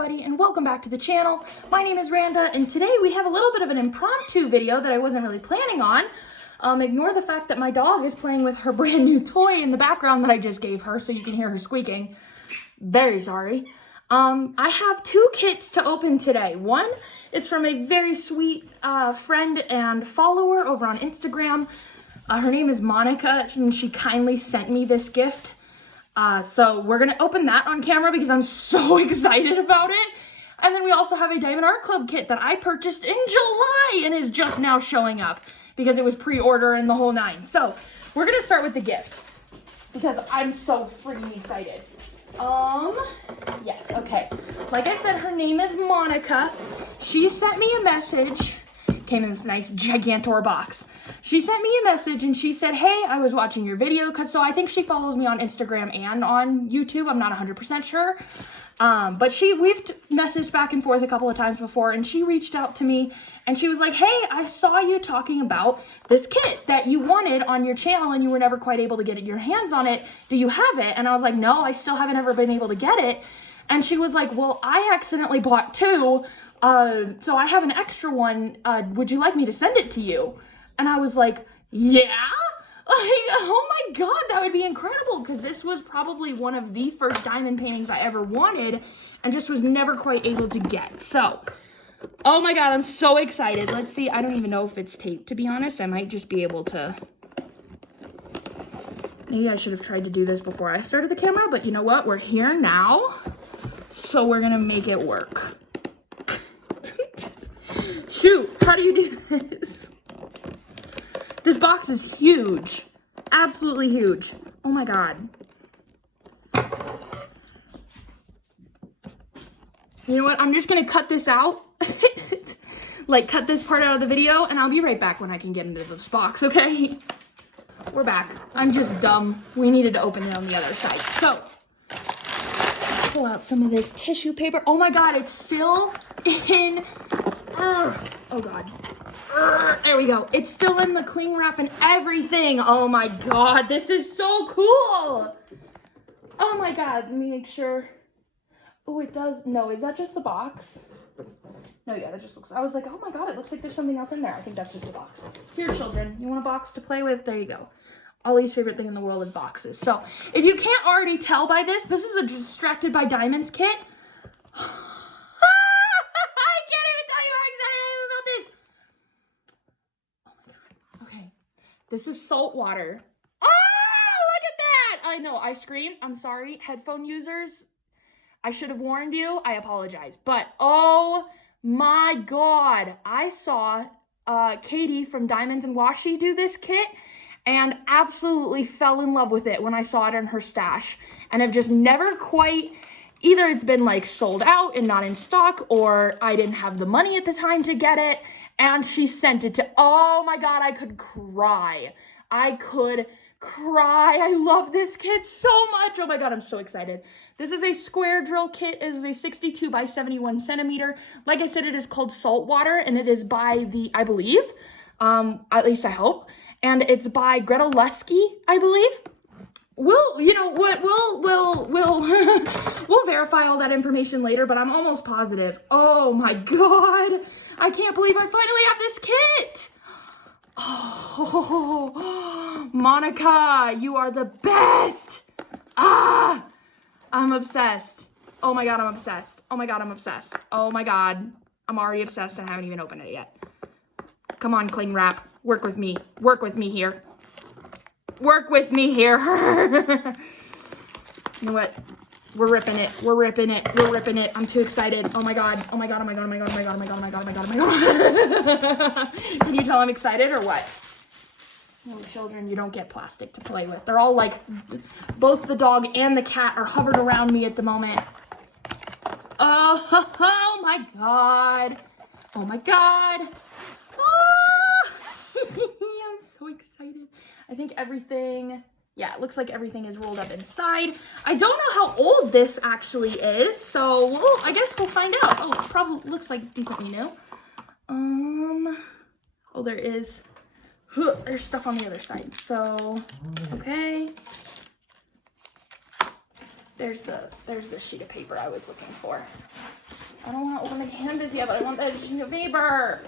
everybody, and welcome back to the channel. My name is Randa, and today we have a little bit of an impromptu video that I wasn't really planning on. Ignore the fact that my dog is playing with her brand new toy in the background that I just gave her, so you can hear her squeaking. Very sorry. I have two kits to open today. One is from a very sweet friend and follower over on Instagram. Her name is Monica, and she kindly sent me this gift. So we're gonna open that on camera because I'm so excited about it. And then we also have a Diamond Art Club kit that I purchased in July and is just now showing up because it was pre-order and the whole nine. So we're gonna start with the gift because I'm so freaking excited. Yes, okay. Like I said, her name is Monica. She sent me a message. Came in this nice Gigantor box. She sent me a message and she said, hey, I was watching your video, so I think she follows me on Instagram and on YouTube. I'm not 100% sure. But we've messaged back and forth a couple of times before, and she reached out to me and she was like, hey, I saw you talking about this kit that you wanted on your channel and you were never quite able to get your hands on it. Do you have it? And I was like, no, I still haven't ever been able to get it. And she was like, well, I accidentally bought two. So I have an extra one. Would you like me to send it to you? And I was like, yeah? Like, oh my God, that would be incredible, because this was probably one of the first diamond paintings I ever wanted and just was never quite able to get. So, oh my God, I'm so excited. Let's see. I don't even know if it's taped, to be honest. I might just be able to. Maybe I should have tried to do this before I started the camera, but you know what? We're here now, so we're going to make it work. Shoot, how do you do this? This box is huge. Absolutely huge. Oh my God. You know what? I'm just gonna cut this out. Like, cut this part out of the video, and I'll be right back when I can get into this box, okay? We're back. I'm just dumb. We needed to open it on the other side. So, let's pull out some of this tissue paper. Oh my God, it's still in... Oh God. There we go. It's still in the cling wrap and everything. Oh my God, this is so cool. Oh my God, let me make sure. Oh, it does. No, is that just the box? No, yeah, that just looks, I was like, oh my God, it looks like there's something else in there. I think that's just the box. Here, children, you want a box to play with? There you go. Ollie's favorite thing in the world is boxes. So if you can't already tell by this, this is a Distracted by Diamonds kit. This is salt water. Oh, look at that. I know, I screamed. I'm sorry, headphone users. I should have warned you. I apologize. But oh my God, I saw Katie from Diamonds and Washi do this kit and absolutely fell in love with it when I saw it in her stash. And I've just never quite, either it's been like sold out and not in stock, or I didn't have the money at the time to get it. And she sent it to, oh my God, I could cry. I could cry. I love this kit so much. Oh my God, I'm so excited. This is a square drill kit. It is a 62 by 71 centimeter. Like I said, it is called Saltwater, and it is by the, I believe, at least I hope, and it's by Greta Lusky, I believe. We'll, you know what, we'll verify all that information later, but I'm almost positive. Oh my God, I can't believe I finally have this kit. Oh, Monica, you are the best. Ah, I'm obsessed. Oh my God, I'm obsessed. Oh my God, I'm obsessed. Oh my God, I'm already obsessed and I haven't even opened it yet. Come on, cling wrap, work with me. Work with me here. Work with me here. You know what? We're ripping it. We're ripping it. We're ripping it. I'm too excited. Oh my God. Oh my God. Oh my God. Oh my God. Oh my God. Oh my God. Oh my God. Oh my God. Oh my God. Can you tell I'm excited or what? No, children, you don't get plastic to play with. They're all like, both the dog and the cat are hovered around me at the moment. Oh my God. Oh my God. Oh. I'm so excited. I think everything, yeah, it looks like everything is rolled up inside. I don't know how old this actually is, so I guess we'll find out. Oh, it probably looks like decently new. Oh, there's stuff on the other side. So, okay. There's the sheet of paper I was looking for. I don't want to open the canvas yet, but I want that sheet of paper.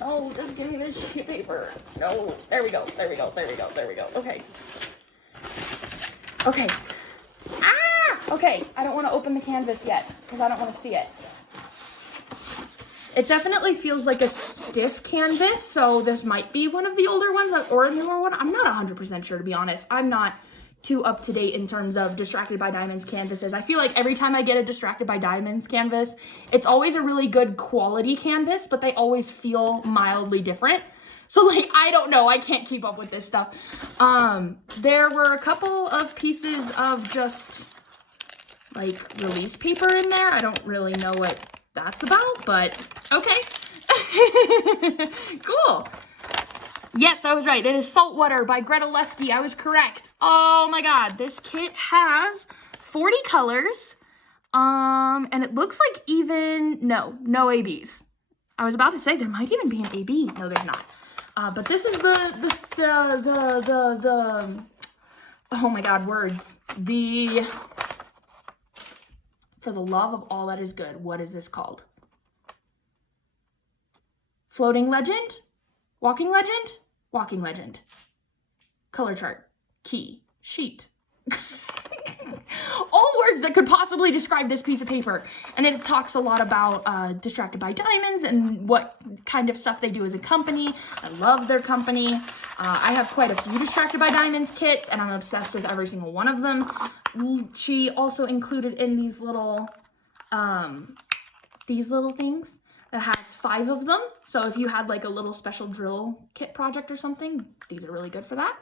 No, just give me this sheet of paper. No, there we go, there we go, there we go, there we go. Okay. Okay. Ah! Okay, I don't want to open the canvas yet because I don't want to see it. It definitely feels like a stiff canvas, so this might be one of the older ones or a newer one. I'm not 100% sure, to be honest. I'm not too up to date in terms of Distracted by Diamonds canvases. I feel like every time I get a Distracted by Diamonds canvas, it's always a really good quality canvas, but they always feel mildly different. So like, I don't know, I can't keep up with this stuff. There were a couple of pieces of just like release paper in there. I don't really know what that's about, but okay. Cool. Yes, I was right. It is Saltwater by Greta Lesky. I was correct. Oh my god, this kit has 40 colors. And it looks like no ABs. I was about to say there might even be an AB. No, there's not. But this is the oh my god, words. For the love of all that is good, what is this called? Floating legend? Walking legend? Walking legend. Color chart. Key. Sheet. All words that could possibly describe this piece of paper. And it talks a lot about Distracted by Diamonds and what kind of stuff they do as a company. I love their company. I have quite a few Distracted by Diamonds kits, and I'm obsessed with every single one of them. She also included in these little things that has 5 of them. So if you had like a little special drill kit project or something, these are really good for that.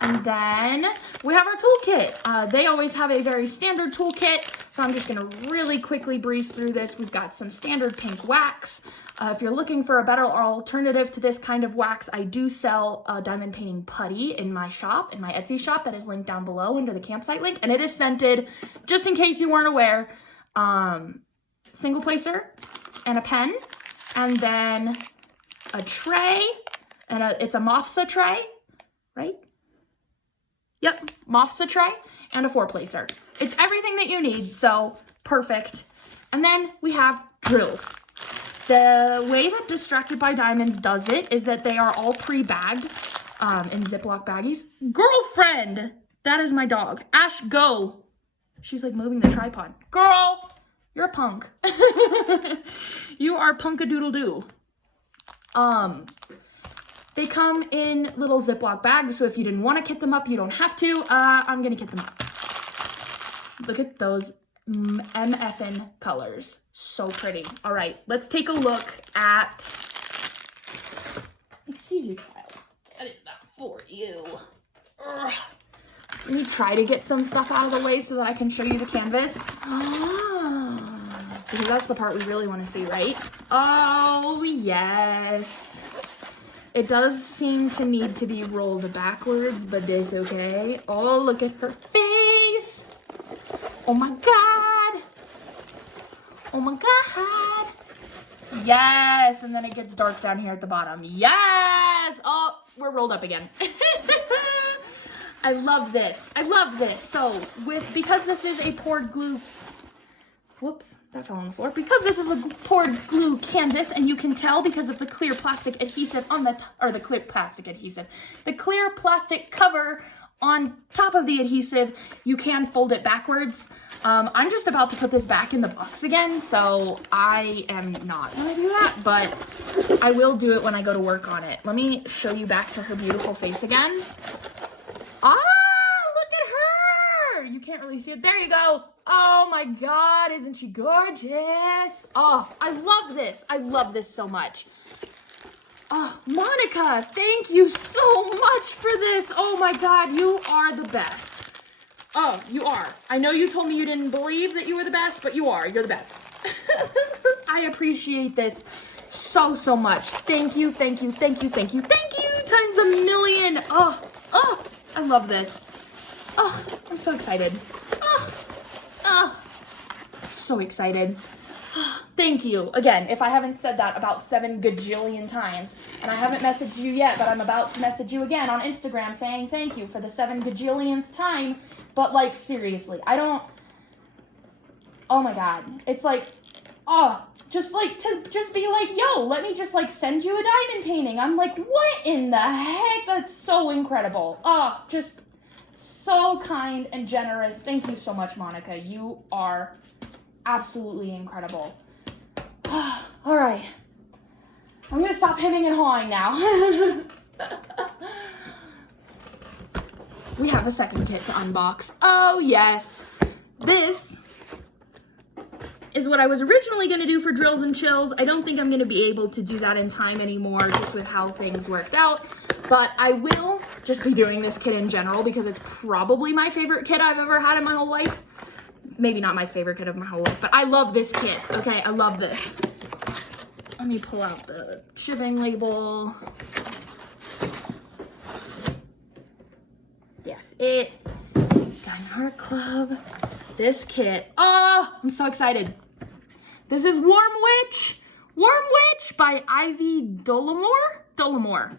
And then we have our toolkit. They always have a very standard toolkit, so I'm just gonna really quickly breeze through this. We've got some standard pink wax. If you're looking for a better alternative to this kind of wax, I do sell diamond painting putty in my shop, in my Etsy shop that is linked down below under the campsite link, and it is scented, just in case you weren't aware. Single placer and a pen, and then a tray, and it's a mofsa tray, right? Yep, mofsa tray, and a 4-placer. It's everything that you need, so perfect. And then we have drills. The way that Distracted by Diamonds does it is that they are all pre-bagged in Ziploc baggies. Girlfriend! That is my dog. Ash, go! She's like moving the tripod. Girl! You're a punk. You are punk-a-doodle-doo. They come in little Ziploc bags, so if you didn't want to kit them up, you don't have to. I'm gonna kit them up. Look at those MFN colors. So pretty. All right, let's take a look at... Excuse you, child. I did that for you. Ugh. Let me try to get some stuff out of the way so that I can show you the canvas. Because that's the part we really want to see, right? Oh, yes. It does seem to need to be rolled backwards, but it's okay. Oh, look at her face. Oh my god. Oh my god. Yes, and then it gets dark down here at the bottom. Yes. Oh, we're rolled up again. I love this. I love this. So because this is a poured glue, whoops, that fell on the floor. Because this is a poured glue canvas, and you can tell because of the clear plastic adhesive on the the clear plastic cover on top of the adhesive, you can fold it backwards. I'm just about to put this back in the box again, so I am not gonna do that, but I will do it when I go to work on it. Let me show you back to her beautiful face again. Ah, look at her! You can't really see it. There you go. Oh my god, isn't she gorgeous? Oh, I love this. I love this so much. Oh, Monica, thank you so much for this. Oh my god, you are the best. Oh, you are. I know you told me you didn't believe that you were the best, but you are. You're the best. I appreciate this so, so much. Thank you, thank you, thank you, thank you, thank you times a million. Oh, I love this. Oh, I'm so excited. So excited. Thank you. Again, if I haven't said that about 7 gajillion times, and I haven't messaged you yet, but I'm about to message you again on Instagram saying thank you for the 7 gajillionth time, but like, seriously, I don't, oh my god, it's like, Oh, just like to just be like, yo, let me just like send you a diamond painting. I'm like, what in the heck? That's so incredible. Oh, just so kind and generous. Thank you so much, Monica. You are absolutely incredible. All right. I'm going to stop hemming and hawing now. We have a second kit to unbox. Oh, yes. This is what I was originally going to do for Drills and Chills. I don't think I'm going to be able to do that in time anymore, just with how things worked out. But I will just be doing this kit in general because it's probably my favorite kit I've ever had in my whole life. Maybe not my favorite kit of my whole life, but I love this kit. Okay, I love this. Let me pull out the shipping label. Yes, it. Diamond Heart Club. This kit. Oh, I'm so excited. This is Warm Witch by Ivy Dollamore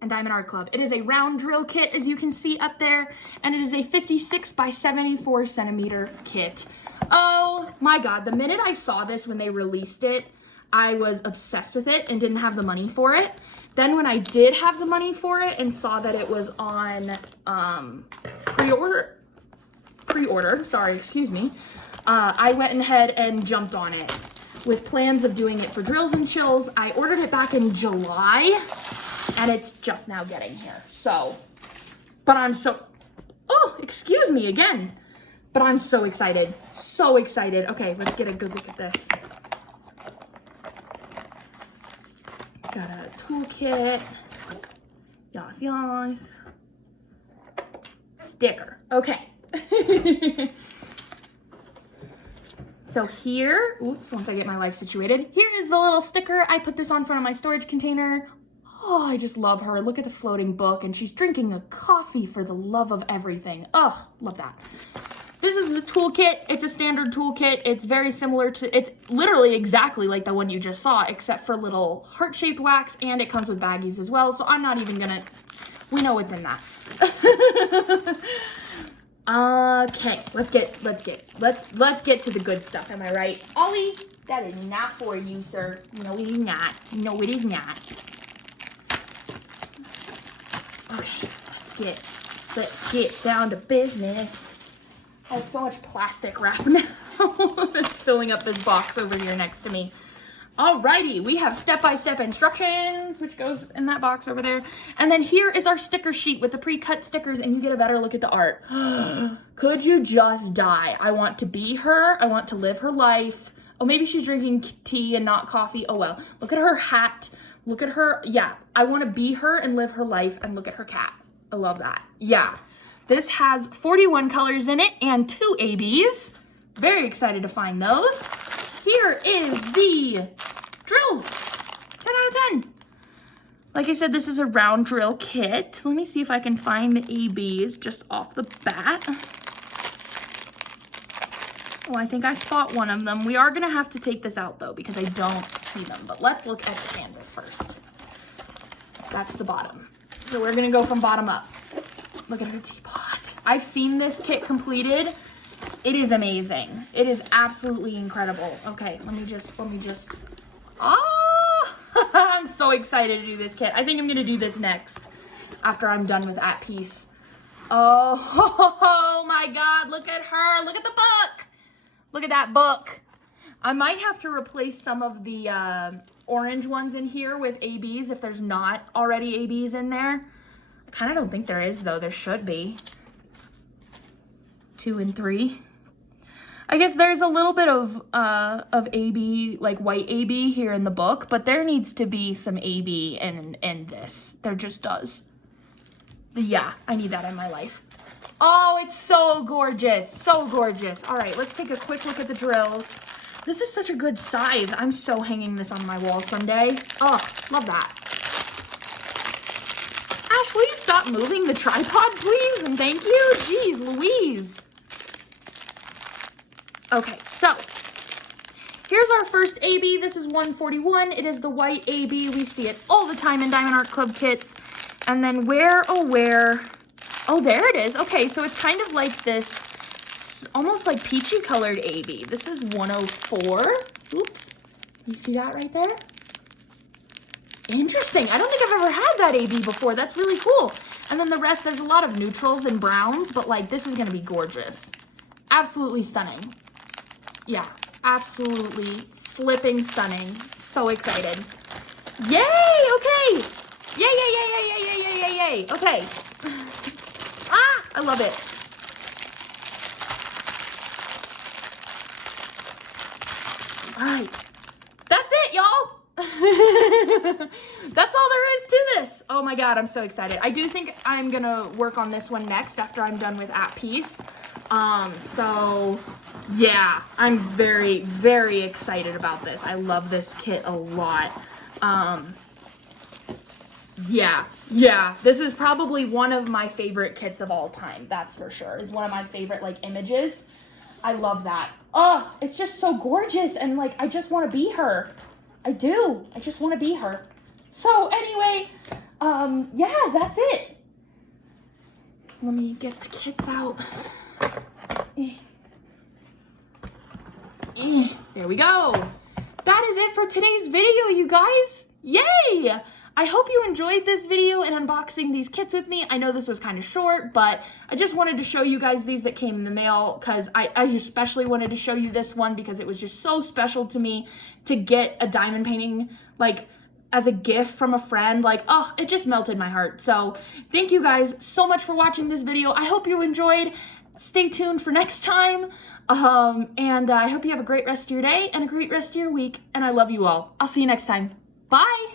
and Diamond Art Club. It is a round drill kit, as you can see up there, and it is a 56 by 74 centimeter kit. Oh my God, the minute I saw this when they released it, I was obsessed with it and didn't have the money for it. Then when I did have the money for it and saw that it was on pre-order, sorry, excuse me, I went ahead and jumped on it with plans of doing it for Drills and Chills. I ordered it back in July and it's just now getting here. So, but I'm so, oh, excuse me again. But I'm so excited, so excited. Okay, let's get a good look at this. Got a toolkit. Yas, yas. Sticker. Okay. So here, oops, once I get my life situated, here is the little sticker. I put this on front of my storage container. Oh, I just love her. Look at the floating book, and she's drinking a coffee for the love of everything. Oh, love that. This is the toolkit. It's a standard toolkit. It's very similar to, it's literally exactly like the one you just saw, except for little heart-shaped wax, and it comes with baggies as well, so I'm not even gonna, we know what's in that. Okay, let's get to the good stuff, am I right? Ollie, that is not for you, sir. No, it is not. No, it is not. Okay, let's get down to business. I have so much plastic wrap now that's filling up this box over here next to me. Alrighty, we have step-by-step instructions, which goes in that box over there. And then here is our sticker sheet with the pre-cut stickers, and you get a better look at the art. Could you just die? I want to be her. I want to live her life. Oh, maybe she's drinking tea and not coffee. Oh, well. Look at her hat. Look at her. Yeah, I want to be her and live her life, and look at her cat. I love that. Yeah. This has 41 colors in it and 2 ABs. Very excited to find those. Here is the drills. 10 out of 10. Like I said, this is a round drill kit. Let me see if I can find the ABs just off the bat. Oh, I think I spot one of them. We are gonna have to take this out though because I don't see them, but let's look at the canvas first. That's the bottom. So we're gonna go from bottom up. Look at her teapot. I've seen this kit completed. It is amazing. It is absolutely incredible. Okay, let me just, I'm so excited to do this kit. I think I'm gonna do this next after I'm done with At Peace. Oh my God, look at her. Look at the book. Look at that book. I might have to replace some of the orange ones in here with ABs if there's not already ABs in there. I kind of don't think there is though. There should be. 2 and 3. I guess there's a little bit of AB, like white AB here in the book, but there needs to be some AB in this. There just does. Yeah, I need that in my life. Oh, it's so gorgeous. So gorgeous. All right, let's take a quick look at the drills. This is such a good size. I'm so hanging this on my wall someday. Oh, love that. Ash, will you stop moving the tripod, please? And thank you. Jeez Louise. Okay, so here's our first AB. This is 141. It is the white AB. We see it all the time in Diamond Art Club kits. And then where? Oh, there it is. Okay, so it's kind of like this, almost like peachy colored AB. This is 104. Oops. You see that right there? Interesting. I don't think I've ever had that AB before. That's really cool. And then the rest, there's a lot of neutrals and browns, but like this is going to be gorgeous. Absolutely stunning. Yeah, absolutely flipping stunning. So excited. Yay! Okay. Yay, yay, yay, yay, yay, yay, yay, yay, yay. Okay. Ah, I love it. All right. That's it, y'all. That's all there is to this. Oh my God, I'm so excited. I do think I'm gonna work on this one next after I'm done with At Peace. So yeah, I'm very, very excited about this. I love this kit a lot. Yeah, this is probably one of my favorite kits of all time. That's for sure. It's one of my favorite like images. I love that. Oh, it's just so gorgeous. And like, I just want to be her. I do. I just want to be her. So anyway, yeah, that's it. Let me get the kits out. There we go. That is it for today's video, you guys. Yay! I hope you enjoyed this video and unboxing these kits with me. I know this was kind of short, but I just wanted to show you guys these that came in the mail because I especially wanted to show you this one because it was just so special to me to get a diamond painting like as a gift from a friend. Like, oh, it just melted my heart. So thank you guys so much for watching this video. I hope you enjoyed. Stay tuned for next time. And I hope you have a great rest of your day and a great rest of your week. And I love you all. I'll see you next time. Bye.